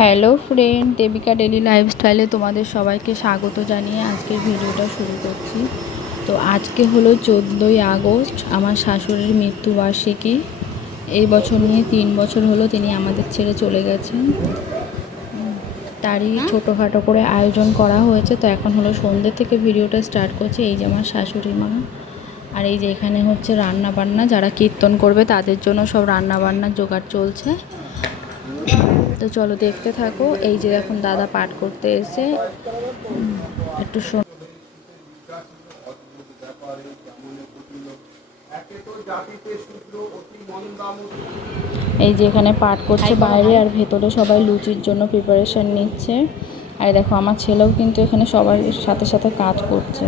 Hello friend, Devika daily লাইফস্টাইলে তোমাদের সবাইকে স্বাগত জানিয়ে আজকের ভিডিওটা শুরু করছি। তো আজকে হলো 14ই আগস্ট, আমার শাশুড়ির মৃত্যুবার্ষিকী। এই বছর নিয়ে 3 বছর হলো তিনি আমাদের ছেড়ে চলে গেছেন। তারই ছোটোখাটো করে আয়োজন করা হয়েছে। তো এখন হলো সন্ধ্যে থেকে ভিডিওটা স্টার্ট করছি। এই যে আমার শাশুড়ি মা, আর এই যে এখানে হচ্ছে রান্না বান্না, যারা কীর্তন করবে তাদের জন্য সব রান্না বান্নার জোগাড় চলছে। তো চলো দেখতে থাকো। এই যে এখন দাদা পাঠ করতে এসে একটু এই যে এখানে পাঠ করছে বাইরে, আর ভেতরে সবাই লুচির জন্য প্রিপারেশন নিচ্ছে। আর দেখো আমার ছেলেও কিন্তু এখানে সবার সাথে সাথে কাজ করছে।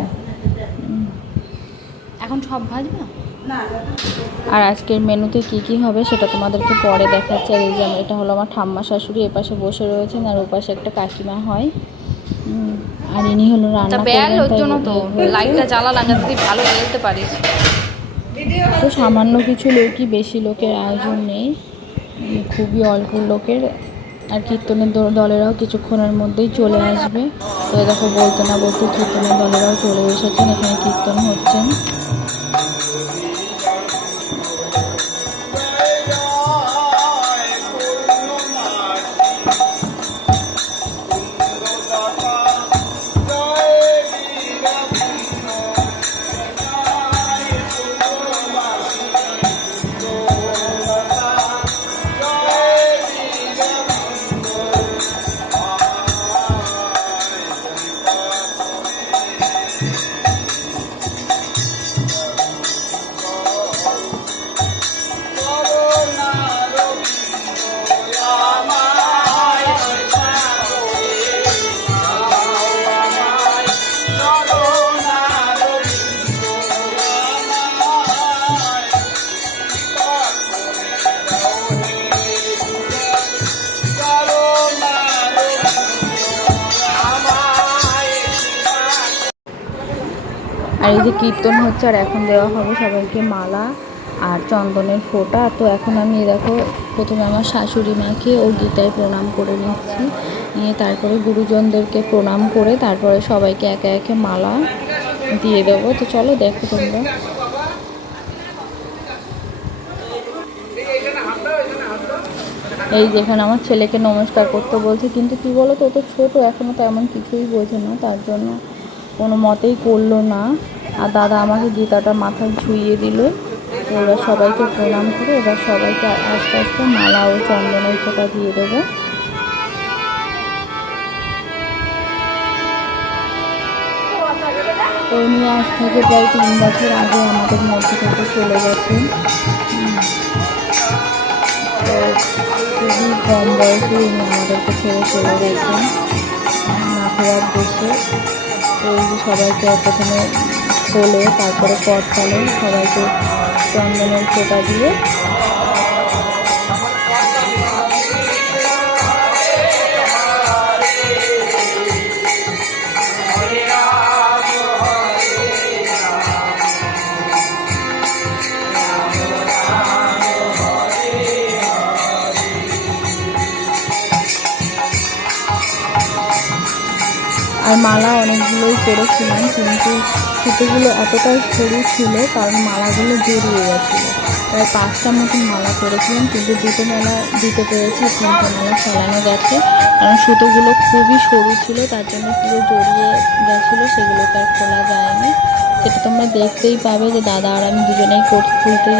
এখন সব ভাজবে। আর আজকের মেনুতে কি কি হবে সেটা তোমাদেরকে পরে দেখাচ্ছি। আর এই যে এটা হলো আমার ঠাম্মা শাশুড়ি, এপাশে বসে রয়েছেন, আর ওপাশে একটা কাকিমা হয়। আর ইনি হলো রান্না করবেন, ওর জন্য তো লাইটটা জ্বালালাম যাতে তুই ভালো জ্বালাতে পারিস। তো সামান্য কিছু লোকই, বেশি লোকের আয়োজন নেই, খুবই অল্প লোকের। আর কীর্তনের দলেরাও কিছুক্ষণের মধ্যেই চলে আসবে। তো দেখো বলতে না বলতে কীর্তনের দলেরাও চলে এসেছেন, এখানে কীর্তন হচ্ছেন। আর এই যে কীর্তন হচ্ছে, আর এখন দেওয়া হবে সবাইকে মালা আর চন্দনের ফোঁটা। তো এখন আমি দেখো প্রথমে আমার শাশুড়ি মাকে ও গীতায় প্রণাম করে নিচ্ছি, নিয়ে তারপরে গুরুজনদেরকে প্রণাম করে তারপরে সবাইকে একে একে মালা দিয়ে দেবো। তো চলো দেখো তোমরা। এই যেখানে আমার ছেলেকে নমস্কার করতে বলছে, কিন্তু কি বলো তো, ও তো ছোটো এখনও, তো এমন কিছুই বোঝে না, তার জন্য কোনো মতেই করলো না। আর দাদা আমাকে গীতাটা মাথায় ছুঁইয়ে দিল। তো এবার সবাইকে প্রণাম করে এবার সবাইকে আস্তে আস্তে মালা ও চন্দনের ফোঁটা দিয়ে দেবো। তো উনি আজ থেকে প্রায় 3 বছর আগে আমাদের মধ্যে থেকে চলে গেছেন। তো খুবই কম বয়সে উনি আমাদেরকে ছেড়ে চলে গেছেন মাথার দেশে। তো এই যে সবাইকে প্রথমে খোলে, তারপরে করতালে সবাইকে চন্দনের ফোঁটা দিয়ে আর মালা অনেকগুলোই করেছিলাম, কিন্তু সুতোগুলো এতটাই সরু ছিল কারণ মালাগুলো জড়িয়ে গেছিলো। প্রায় 5টা মতন মালা করেছিলাম, কিন্তু 2টো মালা দিতে পেরেছি, 3টে মালা ফেলানো গেছে, কারণ সুতোগুলো খুবই সরু ছিল, তার জন্য পুরো জড়িয়ে গেছিলো, সেগুলোকে আর খোলা যায়নি। সেটা তোমরা দেখতেই পাবে যে দাদা আর আমি দুজনেই খুলতে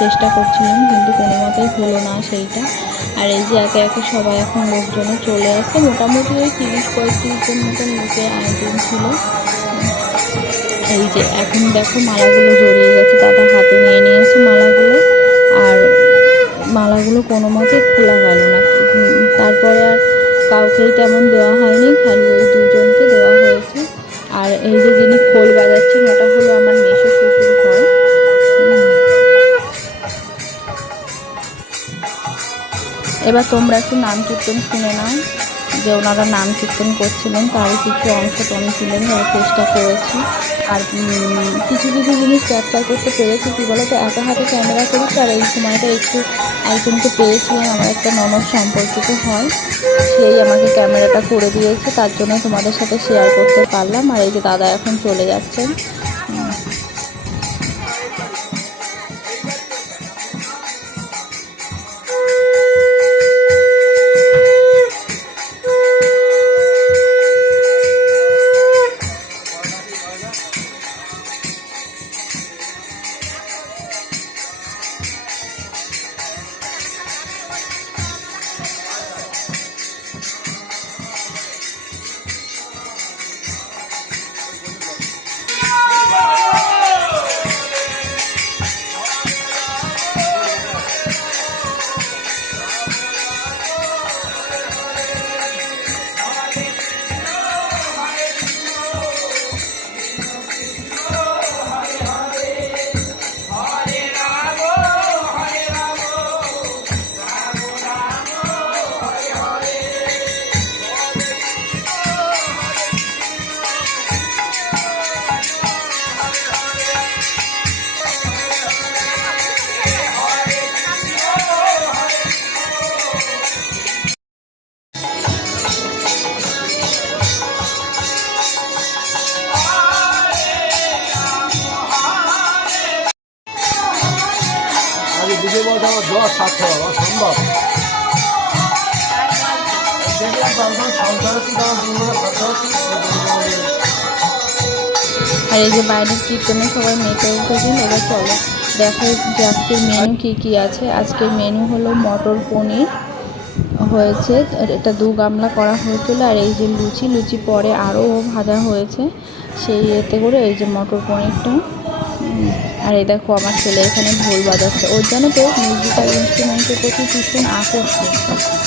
চেষ্টা করছিলাম, কিন্তু কোনো মতেই হলো না সেইটা। আর এই যে একে একে সবাই এখন লোকজনে চলে আসছে, মোটামুটি ওই 30-35 জন মতন লোকের আয়োজন ছিল। এই যে এখন দেখো মালাগুলো জড়িয়ে গেছে, দাদা হাতে নিয়ে নিয়েছে মালাগুলো, আর মালাগুলো কোনো মতে খোলা গেল না। তারপরে আর কাউকেই তেমন দেওয়া হয়নি, খালি ওই 2জনকে দেওয়া হয়েছে। আর এই যে যিনি খোল বাজাচ্ছেন ওটা হলো আমার মেসো শ্বশুর হয়। এবার তোমরা একটু নাম কীর্তন শুনে নাও। যে ওনারা নাম কীর্তন করছিলেন তারই কিছু অংশ টমি তুলে ধরার চেষ্টা করেছি। আর কিছু কিছু জিনিস ক্যাপচার করতে পেরেছি। কী বলো তো, একা হাতে ক্যামেরা করেছি, আর এই সময়টা একটু একজনকে পেয়েছিলাম, আমার একটা ননদ সম্পর্কিত হয়, সেই আমাকে ক্যামেরাটা করে দিয়েছে, তার জন্য তোমাদের সাথে শেয়ার করতে পারলাম। আর এই যে দাদা এখন চলে যাচ্ছেন। সম্ভব আর এই যে বাইরের কীর্তনে সবাই মেতে উঠেছেন। এবার চলো দেখো যে আজকের মেনু কী আছে। আজকের মেনু হলো মটর পনির হয়েছে, এটা 2 গামলা করা হয়েছিল। আর এই যে লুচি পরে আরও ভাজা হয়েছে, সেই এতে করে এই যে মটর পনিরটা। আর এই দেখো আমার ছেলে এখানে ঢোল বাজাচ্ছে। ওর জন্য তো মিউজিক্যাল ইনস্ট্রুমেন্টের প্রতি ভীষণ আকর্ষণ।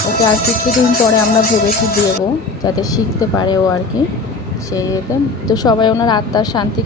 ওকে আর কিছুদিন পরে আমরা ভেবেছি দেবো, যাতে শিখতে পারে ও আর কি, সেই এতে। তো সবাই ওনার আত্মার শান্তি